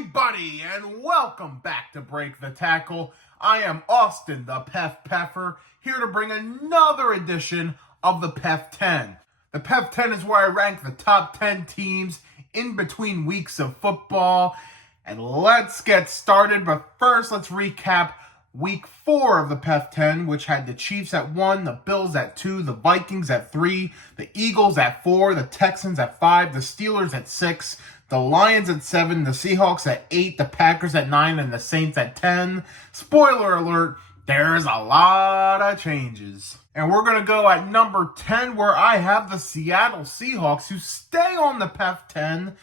everybody, and welcome back to Break the Tackle. I am Austin, the PEF Peffer, here to bring another edition of the PEF 10. The PEF 10 is where I rank the top 10 teams in between weeks of football. And let's get started, but first let's recap week 4 of the PEF 10, which had the Chiefs at 1, the Bills at 2, the Vikings at 3, the Eagles at 4, the Texans at 5, the Steelers at 6, the Lions at 7, the Seahawks at 8, the Packers at 9, and the Saints at 10. Spoiler alert, there's a lot of changes. And we're going to go at number 10, where I have the Seattle Seahawks, who stay on the PEF 10.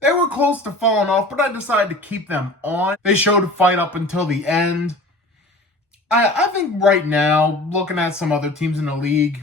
They were close to falling off, but I decided to keep them on. They showed a fight up until the end. I think right now, looking at some other teams in the league,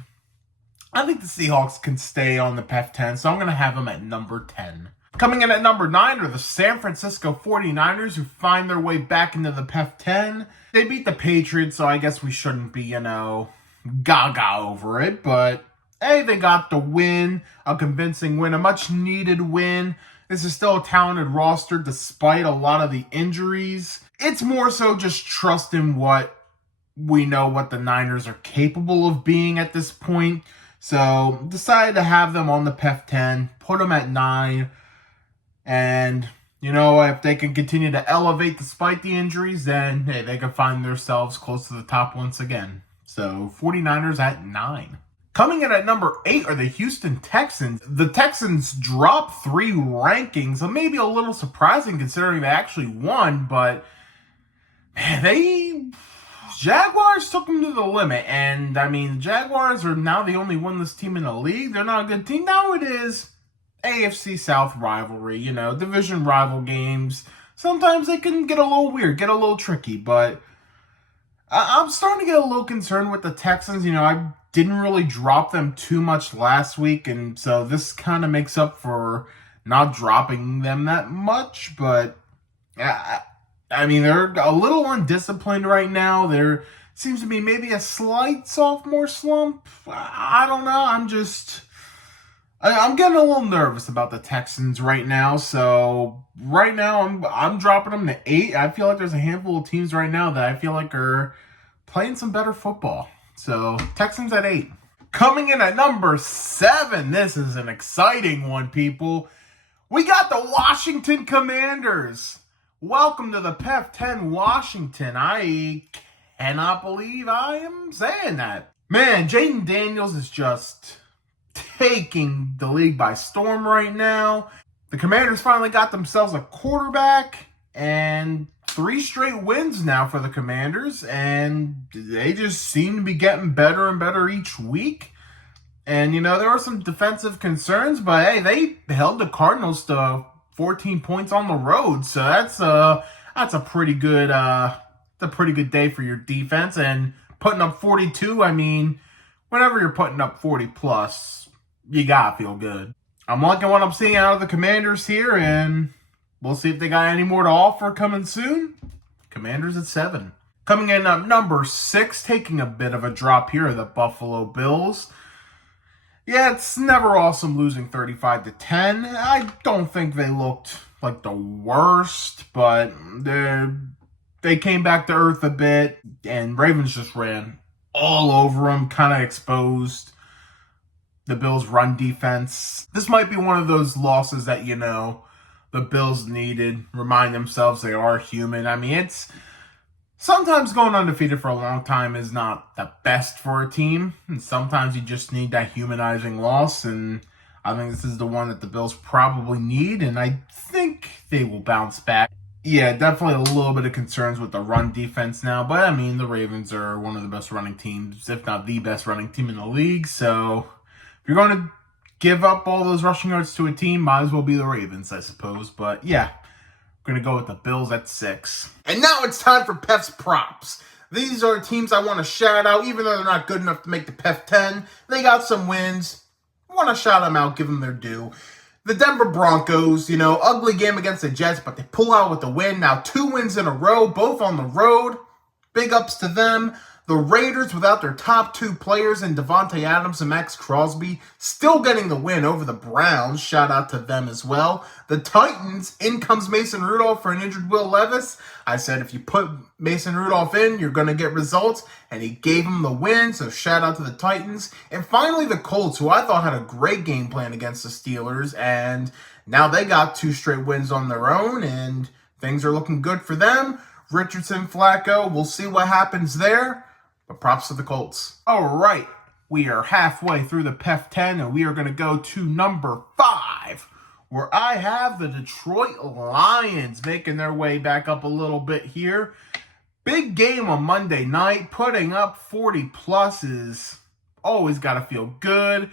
I think the Seahawks can stay on the PEF 10, so I'm going to have them at number 10. Coming in at number 9 are the San Francisco 49ers, who find their way back into the PEF 10. They beat the Patriots, so I guess we shouldn't be, gaga over it. But, hey, they got the win, a convincing win, a much-needed win. This is still a talented roster despite a lot of the injuries. It's more so just trusting what we know what the Niners are capable of being at this point. So, decided to have them on the PEF 10, put them at 9. And, if they can continue to elevate despite the injuries, then, hey, they can find themselves close to the top once again. So, 49ers at 9. Coming in at number 8 are the Houston Texans. The Texans dropped 3 rankings. Maybe a little surprising considering they actually won, but man, Jaguars took them to the limit. And, the Jaguars are now the only winless team in the league. They're not a good team. Now it is AFC South rivalry, division rival games. Sometimes they can get a little weird, get a little tricky, but I'm starting to get a little concerned with the Texans. I didn't really drop them too much last week, and so this kind of makes up for not dropping them that much, but they're a little undisciplined right now. There seems to be maybe a slight sophomore slump. I don't know. I'm getting a little nervous about the Texans right now. So right now I'm dropping them to 8. I feel like there's a handful of teams right now that I feel like are playing some better football. So Texans at 8. Coming in at number 7. This is an exciting one, people. We got the Washington Commanders. Welcome to the PEF 10 Washington. I cannot believe I am saying that. Man, Jaden Daniels is just taking the league by storm right now. The Commanders finally got themselves a quarterback, and 3 straight wins now for the Commanders, and they just seem to be getting better and better each week. And, there were some defensive concerns, but hey, they held the Cardinals to 14 points on the road, so that's a pretty good day for your defense. And putting up 42, whenever you're putting up 40 plus, you gotta feel good. I'm liking what I'm seeing out of the Commanders here, and we'll see if they got any more to offer coming soon. Commanders at 7. Coming in at number 6, taking a bit of a drop here, are the Buffalo Bills. Yeah, it's never awesome losing 35-10. I don't think they looked like the worst, but they came back to earth a bit, and Ravens just ran all over them, kind of exposed the Bills' run defense. This might be one of those losses that, the Bills needed. Remind themselves they are human. It's sometimes going undefeated for a long time is not the best for a team. And sometimes you just need that humanizing loss. And I think this is the one that the Bills probably need. And I think they will bounce back. Yeah, definitely a little bit of concerns with the run defense now. But, the Ravens are one of the best running teams, if not the best running team in the league. So if you're going to give up all those rushing yards to a team, might as well be the Ravens, I suppose. But yeah, we're going to go with the Bills at 6. And now it's time for PEF's props. These are teams I want to shout out, even though they're not good enough to make the PEF 10. They got some wins. I want to shout them out, give them their due. The Denver Broncos, ugly game against the Jets, but they pull out with the win. Now 2 wins in a row, both on the road. Big ups to them. The Raiders, without their top two players in Devontae Adams and Max Crosby, still getting the win over the Browns. Shout out to them as well. The Titans, in comes Mason Rudolph for an injured Will Levis. I said if you put Mason Rudolph in, you're going to get results, and he gave him the win, so shout out to the Titans. And finally, the Colts, who I thought had a great game plan against the Steelers, and now they got 2 straight wins on their own, and things are looking good for them. Richardson, Flacco, we'll see what happens there. But props to the Colts. All right, we are halfway through the PEF 10, and we are going to go to number 5, where I have the Detroit Lions making their way back up a little bit here. Big game on Monday night. Putting up 40+ is always got to feel good.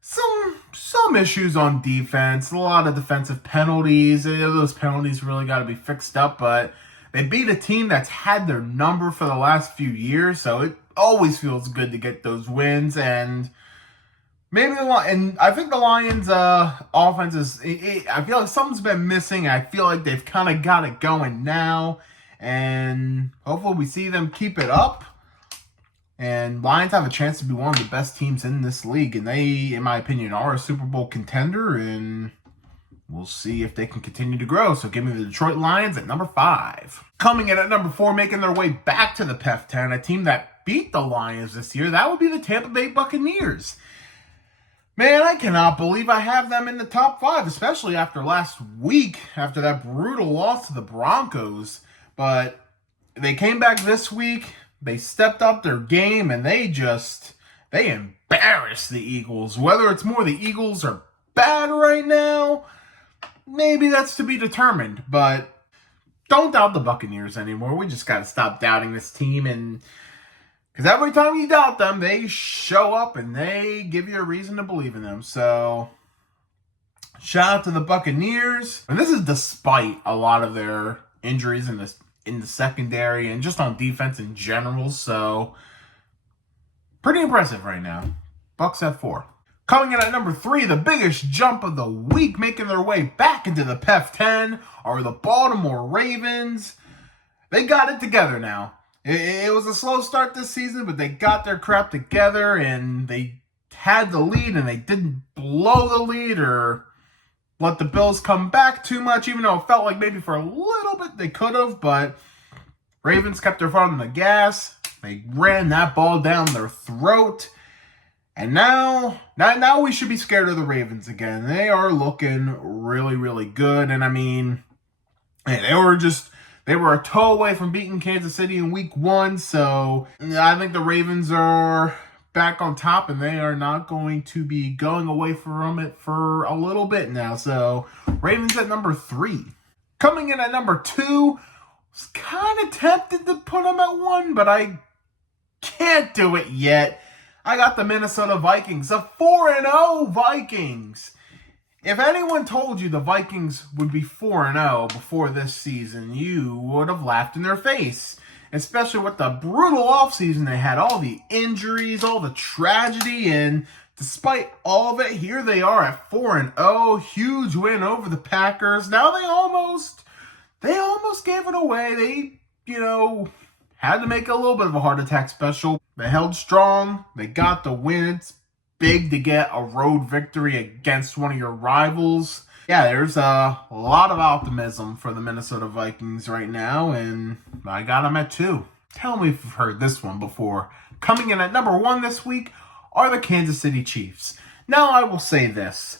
Some issues on defense, a lot of defensive penalties. Those penalties really got to be fixed up, but they beat a team that's had their number for the last few years, so it always feels good to get those wins. And I think the Lions' offense is. I feel like something's been missing. I feel like they've kind of got it going now, and hopefully we see them keep it up. And Lions have a chance to be one of the best teams in this league, and they, in my opinion, are a Super Bowl contender, and we'll see if they can continue to grow. So give me the Detroit Lions at number 5. Coming in at number 4, making their way back to the PEF 10, a team that beat the Lions this year, that would be the Tampa Bay Buccaneers. Man, I cannot believe I have them in the top 5, especially after last week, after that brutal loss to the Broncos. But they came back this week, they stepped up their game, and they embarrassed the Eagles. Whether it's more the Eagles are bad right now, maybe that's to be determined, but don't doubt the Buccaneers anymore. We just got to stop doubting this team, and because every time you doubt them, they show up and they give you a reason to believe in them. So, shout out to the Buccaneers. And this is despite a lot of their injuries in the secondary and just on defense in general. So, pretty impressive right now. Bucks at 4. Coming in at number 3, the biggest jump of the week, making their way back into the PEF 10, are the Baltimore Ravens. They got it together now. It was a slow start this season, but they got their crap together, and they had the lead, and they didn't blow the lead or let the Bills come back too much, even though it felt like maybe for a little bit they could have, but Ravens kept their foot on the gas. They ran that ball down their throat. And now we should be scared of the Ravens again. They are looking really, really good. And I mean, they were a toe away from beating Kansas City in week 1. So I think the Ravens are back on top, and they are not going to be going away from it for a little bit now. So Ravens at number 3. Coming in at number 2, was kind of tempted to put them at 1, but I can't do it yet. I got the Minnesota Vikings, the 4-0 Vikings. If anyone told you the Vikings would be 4-0 before this season, you would have laughed in their face. Especially with the brutal offseason they had, all the injuries, all the tragedy, and despite all of it, here they are at 4-0, huge win over the Packers. Now they almost gave it away. They, had to make a little bit of a heart attack special. They held strong. They got the win. It's big to get a road victory against one of your rivals. Yeah, there's a lot of optimism for the Minnesota Vikings right now, and I got them at 2. Tell me if you've heard this one before. Coming in at number 1 this week are the Kansas City Chiefs. Now, I will say this.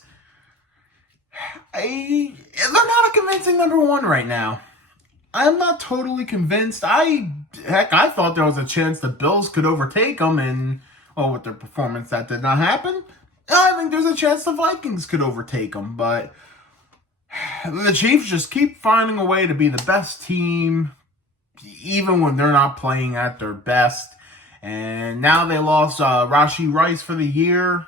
They're not a convincing number 1 right now. I'm not totally convinced. I thought there was a chance the Bills could overtake them, and, with their performance, that did not happen. I think there's a chance the Vikings could overtake them, but the Chiefs just keep finding a way to be the best team, even when they're not playing at their best. And now they lost Rashee Rice for the year.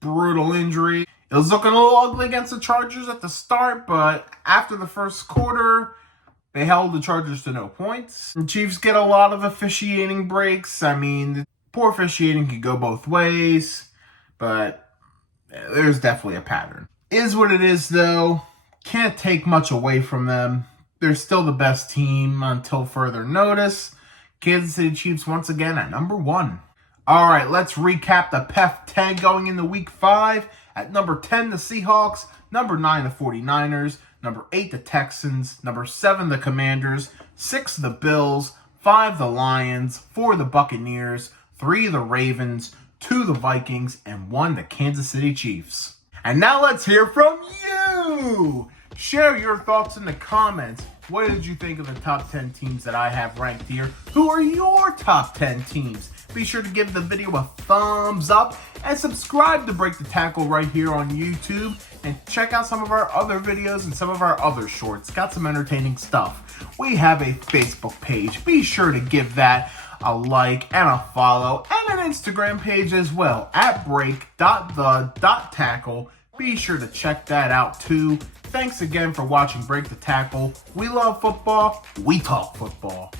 Brutal injury. It was looking a little ugly against the Chargers at the start, but after the first quarter, they held the Chargers to no points. The Chiefs get a lot of officiating breaks. I mean, poor officiating can go both ways, but there's definitely a pattern. Is what it is, though. Can't take much away from them. They're still the best team until further notice. Kansas City Chiefs once again at number 1. All right, let's recap the PEF 10 going into week 5. At number 10, the Seahawks. Number 9, the 49ers. Number 8, the Texans. Number 7, the Commanders. 6, the Bills. 5, the Lions. 4, the Buccaneers. 3, the Ravens. 2, the Vikings. And 1, the Kansas City Chiefs. And now let's hear from you! Share your thoughts in the comments. What did you think of the top 10 teams that I have ranked here? Who are your top 10 teams? Be sure to give the video a thumbs up and subscribe to Break the Tackle right here on YouTube. And check out some of our other videos and some of our other shorts. Got some entertaining stuff. We have a Facebook page. Be sure to give that a like and a follow, and an Instagram page as well at break.the.tackle. Be sure to check that out too. Thanks again for watching Break the Tackle. We love football. We talk football.